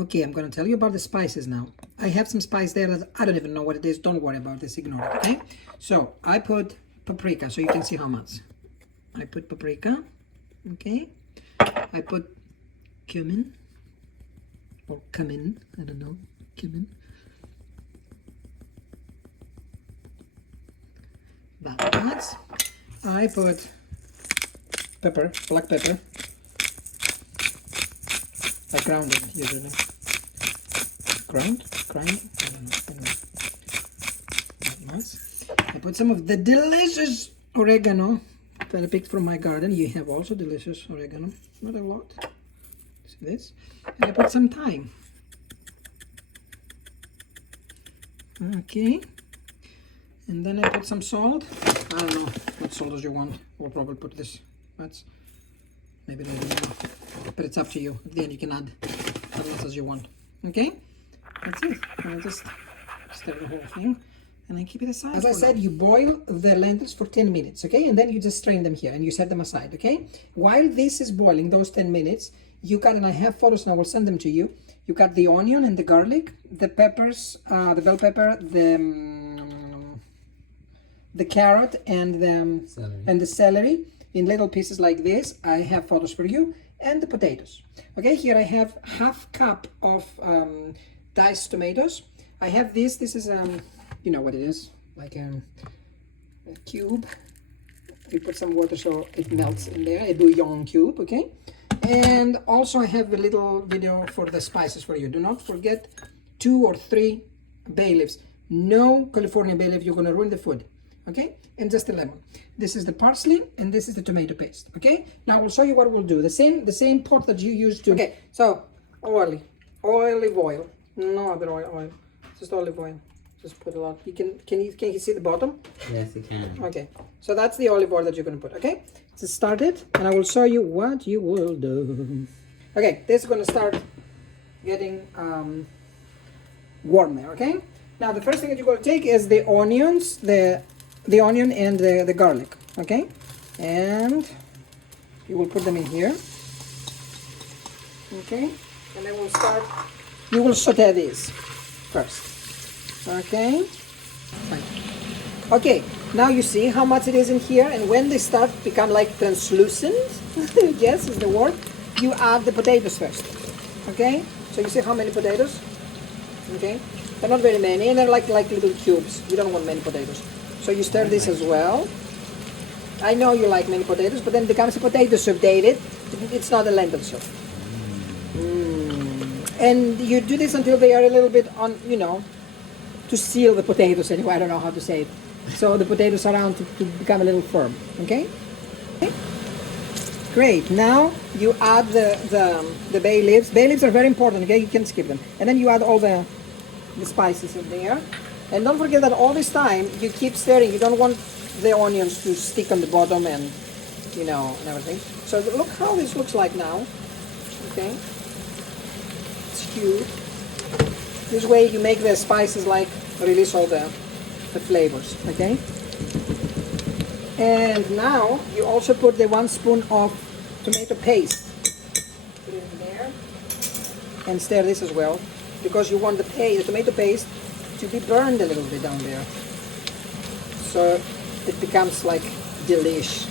Okay, I'm going to tell you about the spices now. I have some spice there that I don't even know what it is. Don't worry about this, ignore it, okay? So I put paprika, so you can see how much. I put paprika, okay? I put cumin, or cumin, I don't know, cumin. That much. I put pepper, black pepper. I ground it usually. Grind, I don't know. Anyway. That much. I put some of the delicious oregano that I picked from my garden. You have also delicious oregano, not a lot. See this? And I put some thyme. Okay. And then I put some salt. I don't know what salt do you want. We'll probably put this. That's maybe not enough. But it's up to you. At the end you can add as much as you want. Okay? That's it. I'll just stir the whole thing. And I keep it aside. As I said, you boil the lentils for 10 minutes, okay? And then you just strain them here and you set them aside, okay? While this is boiling, those 10 minutes, you cut, and I have photos and I will send them to you. You cut the onion and the garlic, the peppers, the bell pepper, the carrot and the celery in little pieces like this. I have photos for you. And the potatoes. Okay, here I have half cup of diced tomatoes. I have this is you know what it is, like a cube. You put some water so it melts in there, a bouillon cube, okay? And also I have a little video for the spices for you. Do not forget 2 or 3 bay leaves. No California bay leaf, you're gonna ruin the food, okay? And just a lemon. This is the parsley and this is the tomato paste, okay? Now I'll show you what we'll do. The same pot that you used to. Okay, so olive oil. No other oil. Just olive oil. Just put a lot. Can you see the bottom? Yes, I can. Okay, so that's the olive oil that you're gonna put, okay? So start it and I will show you what you will do. Okay, this is gonna start getting warm there, okay? Now the first thing that you're gonna take is the onions, the onion and the garlic, okay? And you will put them in here, okay? And then you will saute these first, okay? Fine. Okay, now you see how much it is in here, and when they start to become like translucent, yes, is the word, you add the potatoes first, okay? So you see how many potatoes, okay? They're not very many, and they're like little cubes. You don't want many potatoes. So you stir this as well. I know you like many potatoes, but then it becomes a potato soup, David. It's not a lentil soup. And you do this until they are a little bit on, you know, to seal the potatoes anyway. I don't know how to say it. So the potatoes are around to become a little firm, okay? Great. Now you add the bay leaves. Bay leaves are very important, okay? You can skip them. And then you add all the spices in there. And don't forget that all this time you keep stirring. You don't want the onions to stick on the bottom and, you know, and everything. So look how this looks like now. Okay. It's cute. This way you make the spices like release all the flavors. Okay. And now you also put the 1 spoon of tomato paste. Put it in there. And stir this as well, because you want the tomato paste to be burned a little bit down there, so it becomes like delish.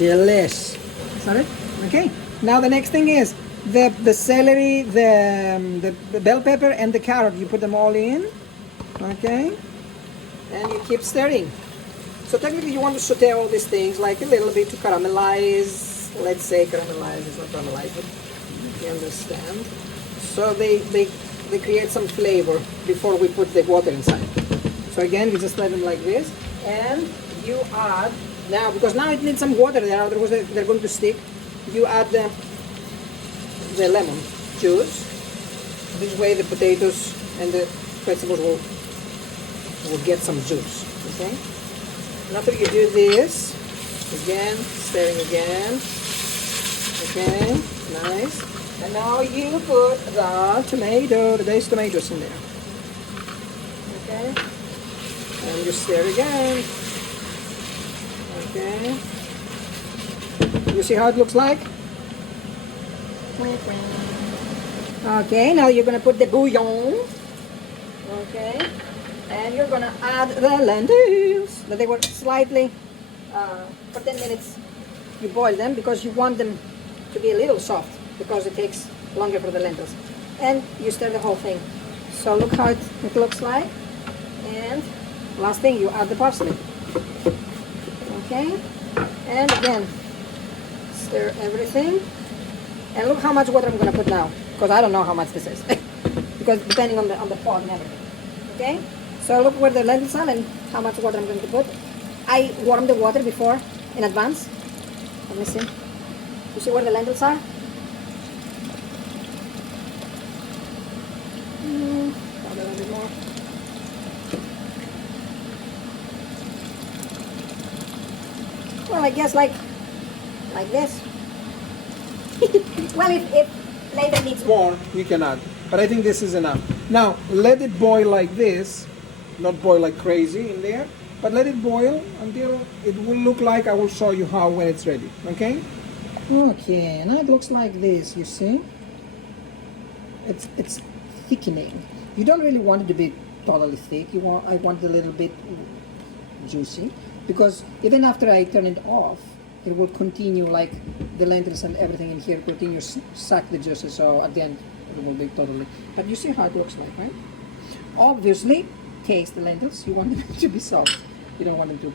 Is that it? Okay. Now the next thing is the celery, the bell pepper, and the carrot. You put them all in, okay, and you keep stirring. So technically, you want to saute all these things like a little bit to caramelize. Let's say caramelize. It's not caramelize, but you understand. So they create some flavor before we put the water inside. So again, we just let them like this, and you add now, because now it needs some water there, otherwise they're going to stick. You add the lemon juice. This way the potatoes and the vegetables will get some juice. Okay. And after you do this, again, stirring again. Okay, nice. And now you put the diced tomatoes in there. Okay. And you stir again. Okay. You see how it looks like? Okay, now you're gonna put the bouillon. Okay, and you're gonna add the lentils. That they were slightly for 10 minutes. You boil them because you want them to be a little soft because it takes longer for the lentils. And you stir the whole thing. So look how it looks like. And last thing, you add the parsley. Okay, and again, stir everything. And look how much water I'm gonna put now, because I don't know how much this is, because depending on the pot and everything. Okay, so look where the lentils are and how much water I'm going to put. I warmed the water before in advance. Let me see. You see where the lentils are? Add a little bit more. Well, I guess like this. Well, if later needs more, You can add, but I think this is enough. Now let it boil like this, not boil like crazy in there, but let it boil until it will look like, I will show you how when it's ready. Okay? Okay, now it looks like this, you see? It's thickening. You don't really want it to be totally thick. I want it a little bit juicy, because even after I turn it off, it will continue, like the lentils and everything in here continue suck the juices, so at the end it will be totally. But you see how it looks like, right? Obviously, taste the lentils. You want them to be soft. You don't want them to